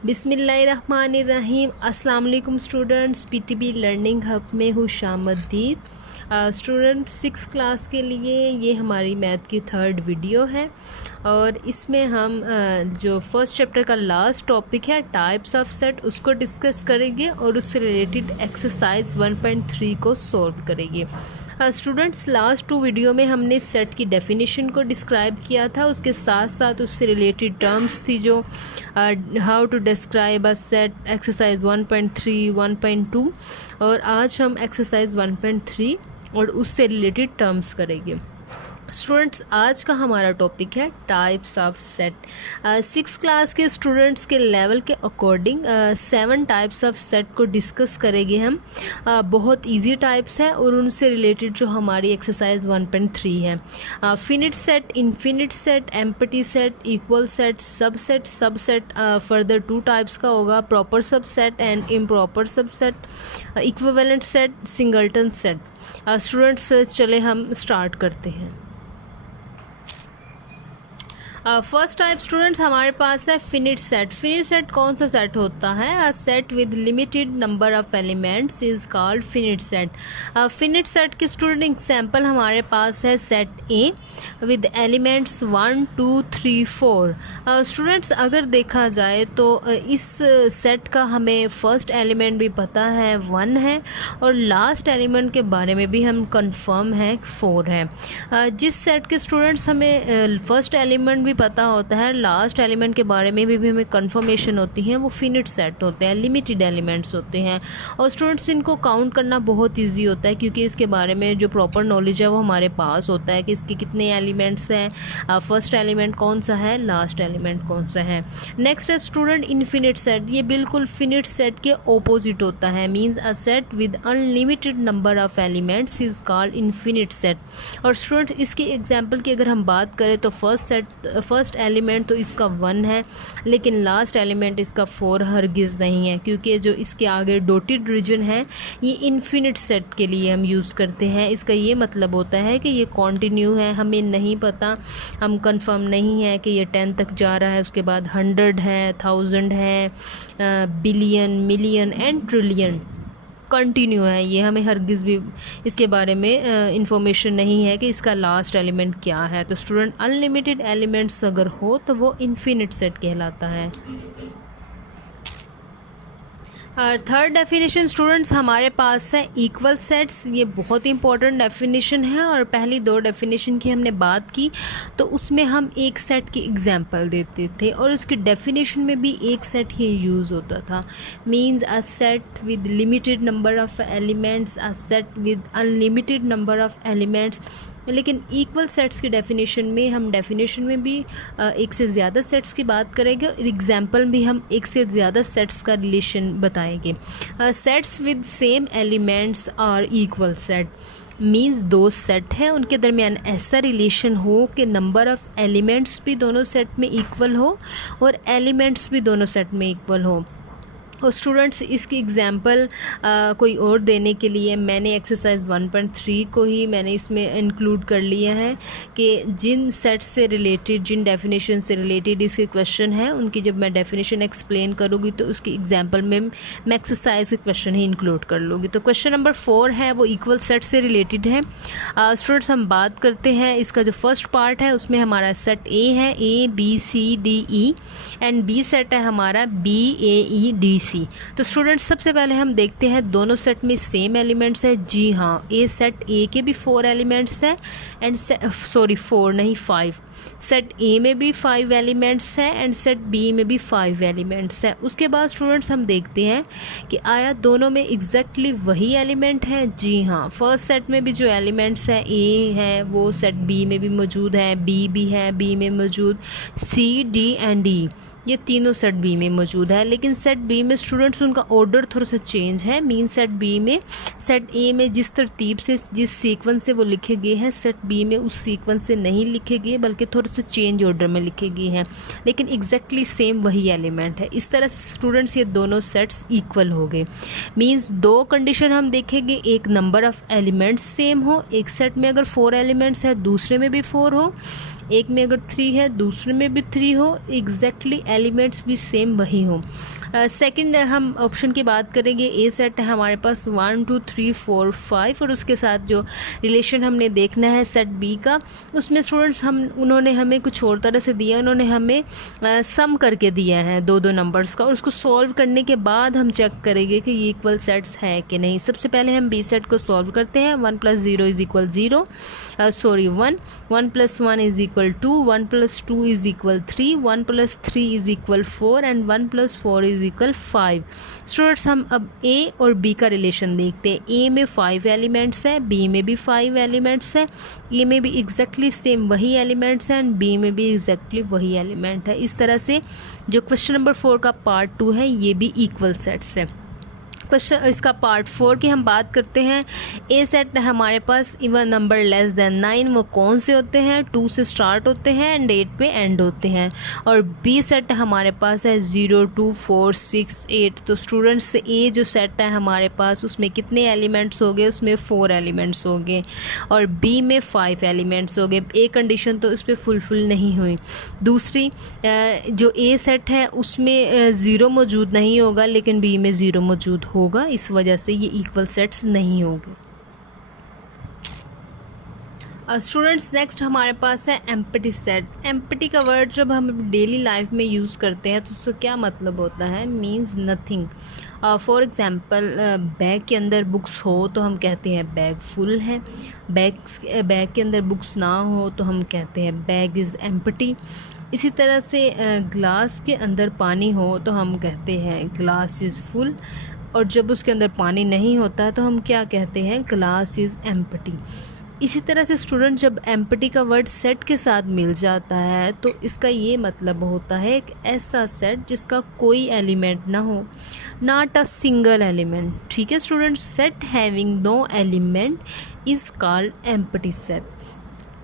बिस्मिल्लाहिर्रहमानिर्रहीम। अस्सलाम वालेकुम स्टूडेंट्स, पीटीबी लर्निंग हब में हूँ शामद्दीन। स्टूडेंट 6 क्लास के लिए ये हमारी मैथ की 3rd वीडियो है और इसमें हम जो फर्स्ट चैप्टर का लास्ट टॉपिक है टाइप्स ऑफ सेट उसको डिस्कस करेंगे और उससे रिलेटेड एक्सरसाइज 1.3 को सॉल्व करेंगे। स्टूडेंट्स लास्ट 2 वीडियो में हमने सेट की डेफिनेशन को डिस्क्राइब किया था, उसके साथ साथ उससे रिलेटेड टर्म्स थी जो how to describe a set, exercise 1.3, 1.2 और आज हम एक्सरसाइज 1.3 और उससे रिलेटेड टर्म्स करेंगे। स्टूडेंट्स आज का हमारा टॉपिक है टाइप्स ऑफ सेट। 6 क्लास के स्टूडेंट्स के लेवल के अकॉर्डिंग 7 टाइप्स ऑफ सेट को डिस्कस करेंगे हम। बहुत इजी टाइप्स है और उनसे रिलेटेड जो हमारी एक्सरसाइज 1.3 है। Finite set, infinite set, empty set, equal set, subset further 2 types का होगा, proper subset and improper subset, equivalent set, singleton set. Students चले हम स्टार्ट करते हैं। फर्स्ट टाइप स्टूडेंट्स हमारे पास है फिनिट सेट। फिनिट सेट कौन सा सेट होता है? A set with limited number of elements is called finite set. Finite set के स्टूडेंट एग्जांपल हमारे पास है set A with elements 1, 2, 3, 4। Students अगर देखा जाए तो इस सेट का हमें फर्स्ट एलिमेंट भी पता है 1 है और लास्ट एलिमेंट के बारे में भी हम कंफर्म है 4 है। जिस सेट के स्टूडेंट्स हमें फर्स्ट एलिमेंट भी पता होता है, लास्ट एलिमेंट के बारे में भी हमें कंफर्मेशन होती है, वो फिनिट सेट होते हैं, लिमिटेड एलिमेंट्स होते हैं और स्टूडेंट्स इनको काउंट करना बहुत इजी होता है क्योंकि इसके बारे में जो प्रॉपर नॉलेज है वो हमारे पास होता है कि इसके कितने एलिमेंट्स हैं, फर्स्ट एलिमेंट कौन सा है, लास्ट एलिमेंट कौन सा है। नेक्स्ट है स्टूडेंट इनफिनिट सेट। ये बिल्कुल फिनिट सेट के ऑपोजिट होता है, means a set with unlimited number of elements is called infinite set. और स्टूडेंट इसकी एग्जाम्पल की अगर हम बात करें तो फर्स्ट एलिमेंट तो इसका 1 है लेकिन लास्ट एलिमेंट इसका 4 हरगिज़ नहीं है क्योंकि जो इसके आगे डॉटेड रीजन है ये इनफिनिट सेट के लिए हम यूज़ करते हैं। इसका ये मतलब होता है कि ये कॉन्टिन्यू है, हमें नहीं पता, हम कंफर्म नहीं है कि ये 10 तक जा रहा है, उसके बाद 100 है, 1000 है, billion, million and trillion continue है। ये हमें हरगिज़ भी इसके बारे में इंफॉर्मेशन नहीं है कि इसका लास्ट एलिमेंट क्या है। तो स्टूडेंट अनलिमिटेड एलिमेंट्स अगर हो तो वो इनफिनिट सेट कहलाता है। थर्ड डेफिनेशन स्टूडेंट्स हमारे पास है इक्वल सेट्स। ये बहुत इंपॉर्टेंट डेफिनेशन है और पहली 2 डेफिनेशन की हमने बात की तो उसमें हम एक सेट की एग्जांपल देते थे और उसकी डेफिनेशन में भी एक सेट ही यूज़ होता था। Means a set with limited number of elements, a set with unlimited number of elements. लेकिन इक्वल सेट्स की डेफिनेशन में हम डेफिनेशन में भी एक से ज़्यादा सेट्स की बात करेंगे और एग्जांपल भी हम एक से ज़्यादा सेट्स का रिलेशन बताएंगे। सेट्स विद सेम एलिमेंट्स और इक्वल सेट मीन्स 2 सेट है, उनके दरमियान ऐसा रिलेशन हो कि नंबर ऑफ़ एलिमेंट्स भी दोनों सेट में इक्वल हो और एलिमेंट्स भी दोनों सेट में इक्वल हो। और स्टूडेंट्स इसकी एग्जांपल कोई और देने के लिए मैंने एक्सरसाइज 1.3 को ही मैंने इसमें इंक्लूड कर लिया है कि जिन सेट से रिलेटेड, जिन डेफिनेशन से रिलेटेड इसके क्वेश्चन है उनकी जब मैं डेफिनेशन एक्सप्लेन करूँगी तो उसकी एग्जांपल में मैं एक्सरसाइज के क्वेश्चन ही इंक्लूड कर लूँगी। तो क्वेश्चन नंबर 4 है वो इक्वल सेट से रिलेटेड है। स्टूडेंट्स हम बात करते हैं इसका जो फर्स्ट पार्ट है उसमें हमारा सेट ए है, A B C D E and B set है हमारा B A E D C। तो स्टूडेंट्स सबसे पहले हम देखते हैं दोनों सेट में सेम एलिमेंट्स है। जी हाँ, ए सेट ए के भी 4 एलिमेंट्स है एंड 4 नहीं 5। सेट ए में भी 5 एलिमेंट्स है एंड सेट बी में भी 5 एलिमेंट्स है। उसके बाद स्टूडेंट्स हम देखते हैं कि आया दोनों में एग्जैक्टली वही एलिमेंट है। जी हाँ, फर्स्ट सेट में भी जो एलिमेंट्स है ए है वो सेट बी में भी मौजूद है, बी भी है बी में मौजूद, सी डी एंड ई ये तीनों सेट बी में मौजूद है। लेकिन सेट बी में स्टूडेंट्स उनका ऑर्डर थोड़ा सा चेंज है। मीन सेट बी में सेट ए में जिस तरतीब से, जिस सीक्वेंस से वो लिखे गए हैं, सेट बी में उस सीक्वेंस से नहीं लिखे गए बल्कि थोड़े से चेंज ऑर्डर में लिखे गए हैं, लेकिन एग्जैक्टली सेम वही एलिमेंट है। इस तरह स्टूडेंट्स ये दोनों सेट्स इक्वल हो गए। मीन्स 2 कंडीशन हम देखेंगे, एक नंबर ऑफ़ एलिमेंट्स सेम हो, एक सेट में अगर 4 एलिमेंट्स है दूसरे में भी 4 हो, एक में अगर 3 है, दूसरे में भी 3 हो, एग्जैक्टली एलिमेंट्स भी सेम वही हो। सेकंड हम ऑप्शन की बात करेंगे, ए सेट है हमारे पास 1 2 3 4 5 और उसके साथ जो रिलेशन हमने देखना है सेट बी का, उसमें स्टूडेंट्स उन्होंने हमें कुछ और तरह से दिया, उन्होंने हमें सम करके दिया है दो दो नंबर्स का, और उसको सॉल्व करने के बाद हम चेक करेंगे कि ये इक्वल सेट्स है कि नहीं। सबसे पहले हम बी सेट को सॉल्व करते हैं। 1 + 0 = 0, 1 1 + 1 = 2, 1 + 2 = 3, 1 + 3 = 4 एंड 1 + 4 = 5। स्टूडेंट्स हम अब ए और बी का रिलेशन देखते हैं। ए में 5 एलिमेंट्स है, बी में भी 5 एलिमेंट्स है, ए में भी एग्जैक्टली सेम वही एलिमेंट्स हैं एंड बी में भी एग्जैक्टली वही एलिमेंट है। इस तरह से जो क्वेश्चन नंबर 4 का पार्ट 2 है ये भी इक्वल सेट्स है। क्वेश्चन इसका पार्ट 4 की हम बात करते हैं। ए सेट हमारे पास इवन नंबर लेस देन 9, वो कौन से होते हैं? 2 से स्टार्ट होते हैं एंड 8 पे एंड होते हैं। और बी सेट हमारे पास है 0 2 4 6 8। तो स्टूडेंट्स ए जो सेट है हमारे पास उसमें कितने एलिमेंट्स हो गए? उसमें 4 एलिमेंट्स हो गए और बी में 5 एलिमेंट्स हो गए। ए कंडीशन तो इस पर फुलफिल नहीं हुई। दूसरी जो ए सेट है उसमें 0 मौजूद नहीं होगा लेकिन बी में 0 मौजूद होगा, इस वजह से ये इक्वल सेट्स नहीं होंगे। स्टूडेंट्स नेक्स्ट हमारे पास है एम्प्टी सेट। एम्प्टी का वर्ड जब हम डेली लाइफ में यूज़ करते हैं तो उसका क्या मतलब होता है? Means nothing. For example bag के अंदर बुक्स हो तो हम कहते हैं बैग फुल है, बैग के अंदर बुक्स ना हो तो हम कहते हैं बैग इज़ एम्प्टी। इसी तरह से ग्लास के अंदर पानी हो तो हम कहते हैं ग्लास इज़ फुल, और जब उसके अंदर पानी नहीं होता है तो हम क्या कहते हैं? Glass is empty. इसी तरह से स्टूडेंट जब एम्प्टी का वर्ड सेट के साथ मिल जाता है तो इसका ये मतलब होता है एक ऐसा सेट जिसका कोई एलिमेंट ना हो, नॉट अ सिंगल एलिमेंट। ठीक है student, set having no element is called empty set.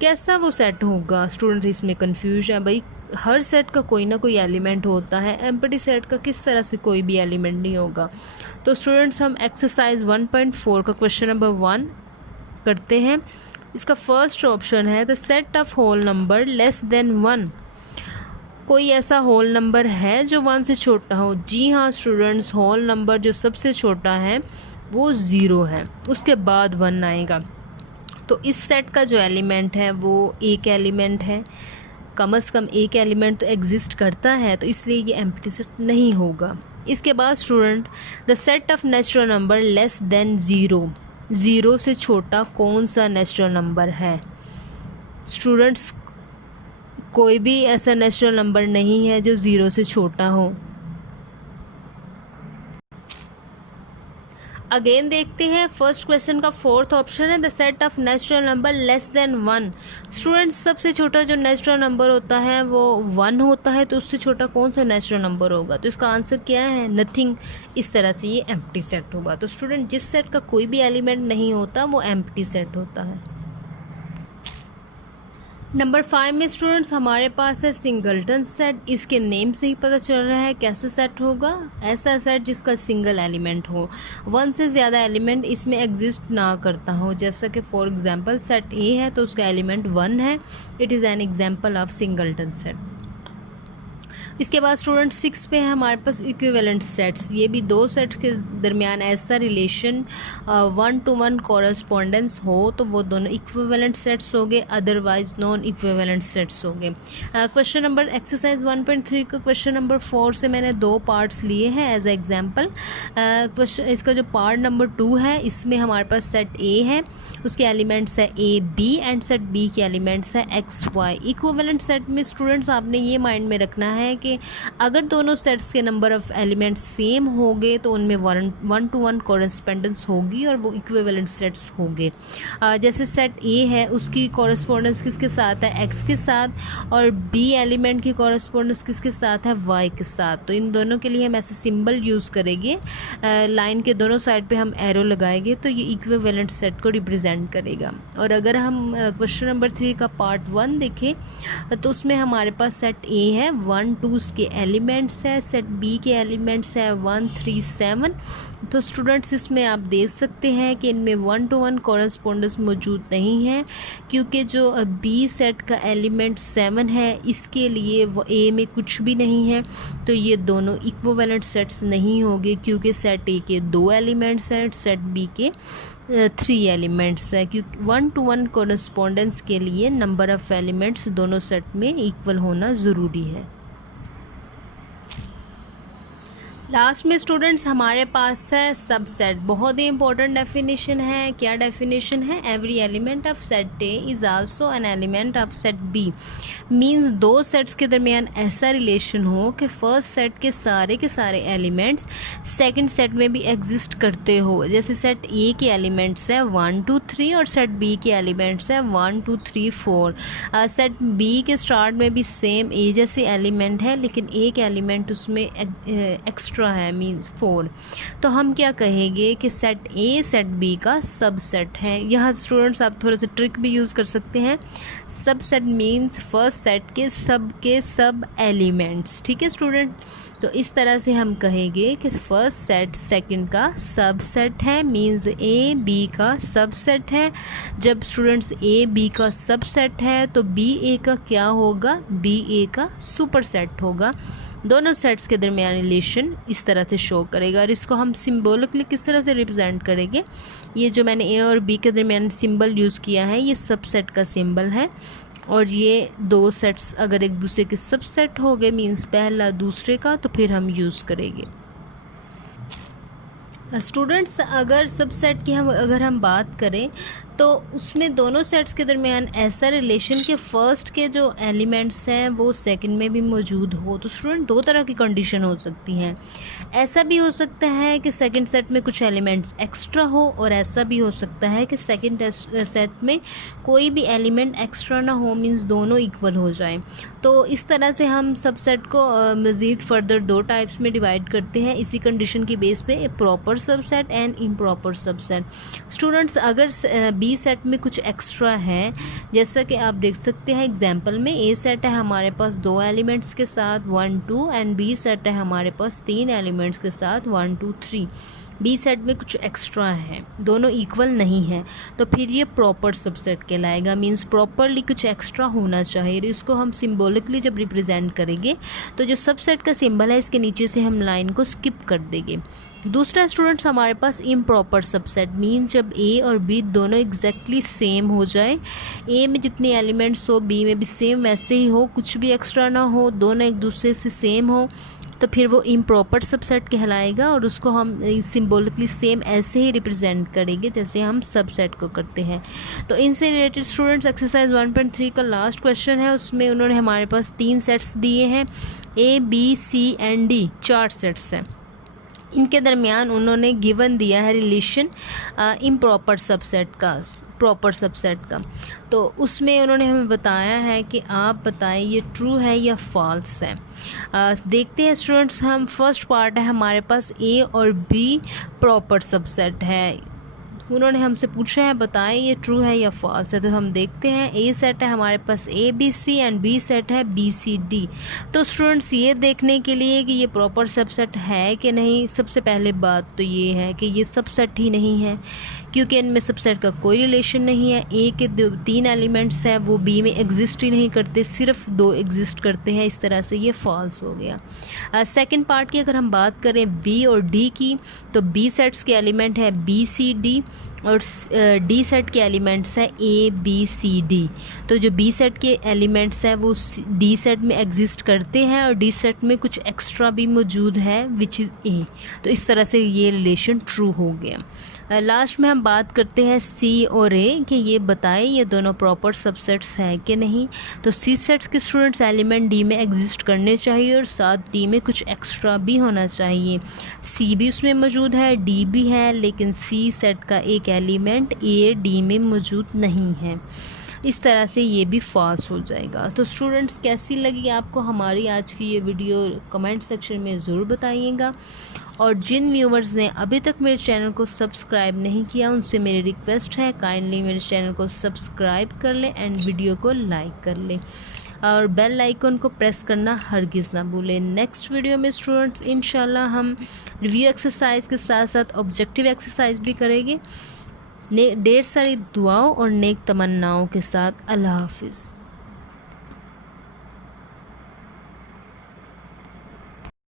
कैसा वो सेट होगा? स्टूडेंट इसमें कंफ्यूज है भाई, हर सेट का कोई ना कोई एलिमेंट होता है, एम्प्टी सेट का किस तरह से कोई भी एलिमेंट नहीं होगा। तो स्टूडेंट्स हम एक्सरसाइज 1.4 का क्वेश्चन नंबर 1 करते हैं। इसका फर्स्ट ऑप्शन है the set of whole number less than 1। कोई ऐसा होल नंबर है जो 1 से छोटा हो? जी हाँ स्टूडेंट्स, होल नंबर जो सबसे छोटा है वो 0 है, उसके बाद 1 आएगा। तो इस सेट का जो एलिमेंट है वो एक एलिमेंट है, कम से कम एक एलिमेंट तो एग्जिस्ट करता है, तो इसलिए ये एम्प्टी सेट नहीं होगा। इसके बाद student the set of natural number less then 0। 0 से छोटा कौन सा नेचुरल नंबर है? स्टूडेंट्स कोई भी ऐसा नेचुरल नंबर नहीं है जो 0 से छोटा हो। अगेन देखते हैं फर्स्ट क्वेश्चन का फोर्थ ऑप्शन है the set of natural number less than 1। Students सबसे छोटा जो नेचुरल नंबर होता है वो 1 होता है, तो उससे छोटा कौन सा नेचुरल नंबर होगा? तो इसका आंसर क्या है? नथिंग। इस तरह से ये एम्प्टी सेट होगा। तो स्टूडेंट जिस सेट का कोई भी एलिमेंट नहीं होता वो एम्प्टी सेट होता है। नंबर 5 में स्टूडेंट्स हमारे पास है सिंगलटन सेट। इसके नेम से ही पता चल रहा है कैसा सेट होगा। ऐसा सेट जिसका सिंगल एलिमेंट हो, 1 से ज़्यादा एलिमेंट इसमें एग्जिस्ट ना करता हो। जैसा कि फॉर एग्जांपल सेट ए है तो उसका एलिमेंट 1 है, it is an example of singleton set. इसके बाद स्टूडेंट 6 पे है हमारे पास इक्विवेलेंट सेट्स। ये भी दो सेट्स के दरमियान ऐसा रिलेशन 1-to-1 कॉरेस्पॉन्डेंस हो तो वो दोनों इक्विवेलेंट सेट्स हो गए, अदरवाइज नॉन इक्विवेलेंट सेट्स हो गए। क्वेश्चन नंबर एक्सरसाइज 1.3 का क्वेश्चन नंबर 4 से मैंने 2 पार्ट्स लिए हैं एज एग्जाम्पल। इसका जो पार्ट नंबर 2 है इसमें हमारे पास सेट ए है, उसके एलिमेंट्स है A B and set B के एलिमेंट्स है एक्स वाई। इक्विवेलेंट सेट में स्टूडेंट्स आपने ये माइंड में रखना है कि अगर दोनों सेट्स के नंबर ऑफ एलिमेंट्स सेम होंगे तो उनमें 1-to-1 कॉरेस्पॉन्डेंस होगी और वो इक्विवेलेंट सेट्स होंगे। जैसे सेट ए है उसकी कॉरेस्पॉन्डेंस किसके साथ है? एक्स के साथ, और बी एलिमेंट की कॉरेस्पॉन्डेंस किसके साथ है? वाई के साथ। तो इन दोनों के लिए हम ऐसे सिंबल यूज़ करेंगे, लाइन के दोनों साइड पे हम एरो लगाएंगे तो ये इक्विवेलेंट सेट को रिप्रेजेंट करेगा। और अगर हम क्वेश्चन नंबर 3 का पार्ट 1 देखें तो उसमें हमारे पास सेट ए है 1 2 उसके एलिमेंट्स है, सेट बी के एलिमेंट्स है 1 3 7। तो स्टूडेंट्स इसमें आप देख सकते हैं कि इनमें 1 to 1 कॉरस्पॉन्डेंस मौजूद नहीं है, क्योंकि जो बी सेट का एलिमेंट 7 है इसके लिए वो ए में कुछ भी नहीं है, तो ये दोनों इक्विवेलेंट सेट्स नहीं होंगे, क्योंकि सेट ए के 2 एलिमेंट्स हैं, सेट बी के 3 एलिमेंट्स है। क्योंकि 1 to 1 कॉरस्पॉन्डेंस के लिए नंबर ऑफ़ एलिमेंट्स दोनों सेट में इक्वल होना ज़रूरी है। लास्ट में स्टूडेंट्स हमारे पास है सबसेट। बहुत ही इंपॉर्टेंट डेफिनेशन है। क्या डेफिनेशन है? Every element of set A is also an element of set B. Means दो सेट्स के दरमियान ऐसा रिलेशन हो कि फर्स्ट सेट के सारे एलिमेंट्स सेकंड सेट में भी एग्जिस्ट करते हो। जैसे सेट ए के एलिमेंट्स है 1 2 3 और सेट बी के एलिमेंट्स है 1 2 3 4। सेट बी के स्टार्ट में भी सेम ए जैसे एलिमेंट है, लेकिन एक एलिमेंट उसमें एक्स्ट्रा है, मींस 4। तो हम क्या कहेंगे कि सेट ए सेट बी का सबसेट है। यहाँ स्टूडेंट्स आप थोड़ा सा ट्रिक भी यूज़ कर सकते हैं। सबसेट मींस फर्स्ट सेट के सब एलिमेंट्स। ठीक है स्टूडेंट, तो इस तरह से हम कहेंगे कि फर्स्ट सेट सेकंड का सबसेट है, मींस ए बी का सबसेट है। जब स्टूडेंट्स ए बी का सबसेट है तो बी ए का क्या होगा? बी ए का सुपरसेट होगा। दोनों सेट्स के दरमियान रिलेशन इस तरह से शो करेगा। और इसको हम सिम्बोलिकली किस तरह से रिप्रेजेंट करेंगे? ये जो मैंने ए और बी के दरमियान सिंबल यूज़ किया है, ये सबसेट का सिंबल है। और ये दो सेट्स अगर एक दूसरे के सबसेट हो गए, मींस पहला दूसरे का, तो फिर हम यूज़ करेंगे। स्टूडेंट्स अगर सबसेट की अगर हम बात करें तो उसमें दोनों सेट्स के दरमियान ऐसा रिलेशन कि फ़र्स्ट के जो एलिमेंट्स हैं वो सेकंड में भी मौजूद हो। तो स्टूडेंट दो तरह की कंडीशन हो सकती हैं। ऐसा भी हो सकता है कि सेकंड सेट में कुछ एलिमेंट्स एक्स्ट्रा हो, और ऐसा भी हो सकता है कि सेकंड सेट में कोई भी एलिमेंट एक्स्ट्रा ना हो, मींस दोनों इक्वल हो जाएं। तो इस तरह से हम सबसेट को मज़ीद फर्दर दो टाइप्स में डिवाइड करते हैं इसी कंडीशन की बेस पे, a proper subset and improper subset. Students अगर बी सेट में कुछ एक्स्ट्रा है, जैसा कि आप देख सकते हैं एग्जांपल में, ए सेट है हमारे पास 2 एलिमेंट्स के साथ 1 2, एंड बी सेट है हमारे पास 3 एलिमेंट्स के साथ 1 2 3। बी सेट में कुछ एक्स्ट्रा है, दोनों इक्वल नहीं है, तो फिर ये प्रॉपर सबसेट कहलाएगा। मींस प्रॉपरली कुछ एक्स्ट्रा होना चाहिए। इसको हम सिम्बोलिकली जब रिप्रेजेंट करेंगे तो जो सबसेट का सिंबल है इसके नीचे से हम लाइन को स्किप कर देंगे। दूसरा स्टूडेंट्स हमारे पास इम्प्रॉपर सबसेट, मीन जब ए और बी दोनों एग्जैक्टली सेम हो जाए, ए में जितने एलिमेंट्स हो बी में भी सेम वैसे ही हो, कुछ भी एक्स्ट्रा ना हो, दोनों एक दूसरे से सेम हो, तो फिर वो इम्प्रॉपर सबसेट कहलाएगा। और उसको हम सिम्बोलिकली सेम ऐसे ही रिप्रेजेंट करेंगे जैसे हम सबसेट को करते हैं। तो इनसे रिलेटेड स्टूडेंट्स एक्सरसाइज 1.3 का लास्ट क्वेश्चन है, उसमें उन्होंने हमारे पास 3 सेट्स दिए हैं, A B C and D, 4 sets हैं। इनके दरमियान उन्होंने गिवन दिया है रिलेशन इम्प्रॉपर सबसेट का प्रॉपर सबसेट का। तो उसमें उन्होंने हमें बताया है कि आप बताएं ये ट्रू है या फॉल्स है। देखते हैं स्टूडेंट्स, हम फर्स्ट पार्ट है हमारे पास ए और बी प्रॉपर सबसेट है। उन्होंने हमसे पूछा है बताएं ये ट्रू है या फॉल्स है। तो हम देखते हैं, ए सेट है हमारे पास A B C and B set है बी सी डी। तो स्टूडेंट्स ये देखने के लिए कि ये प्रॉपर सबसेट है कि नहीं, सबसे पहले बात तो ये है कि ये सबसेट ही नहीं है, क्योंकि इनमें सबसेट का कोई रिलेशन नहीं है। ए के 3 एलिमेंट्स हैं वो बी में एग्जिस्ट ही नहीं करते, सिर्फ 2 एग्जिस्ट करते हैं, इस तरह से ये फॉल्स हो गया। सेकंड पार्ट की अगर हम बात करें बी और डी की, तो बी सेट्स के एलिमेंट है बी सी डी, और डी सेट के एलिमेंट्स है ए बी सी डी। तो जो बी सेट के एलिमेंट्स हैं वो डी सेट में एग्जिस्ट करते हैं, और डी सेट में कुछ एक्स्ट्रा भी मौजूद है विच इज़ ए। तो इस तरह से ये रिलेशन ट्रू हो गया। लास्ट में हम बात करते हैं सी और ए कि ये बताएं ये दोनों प्रॉपर सबसेट्स हैं कि नहीं। तो सी सेट्स के स्टूडेंट्स एलिमेंट डी में एग्जिस्ट करने चाहिए, और साथ डी में कुछ एक्स्ट्रा भी होना चाहिए। सी भी उसमें मौजूद है, डी भी है, लेकिन सी सेट का एक एलिमेंट ए डी में मौजूद नहीं है। इस तरह से ये भी फॉल्स हो जाएगा। तो स्टूडेंट्स कैसी लगी आपको हमारी आज की ये वीडियो, कमेंट सेक्शन में ज़रूर बताइएगा। और जिन व्यूवर्स ने अभी तक मेरे चैनल को सब्सक्राइब नहीं किया उनसे मेरी रिक्वेस्ट है काइंडली मेरे चैनल को सब्सक्राइब कर लें एंड वीडियो को लाइक कर लें। और बेल आइकन को प्रेस करना हरगिज़ ना भूलें। नेक्स्ट वीडियो में स्टूडेंट्स इंशाल्लाह हम रिव्यू एक्सरसाइज के साथ साथ ऑब्जेक्टिव एक्सरसाइज भी करेंगे। ढेर सारी दुआओं और नेक तमन्नाओं के साथ अल्लाह हाफिज़।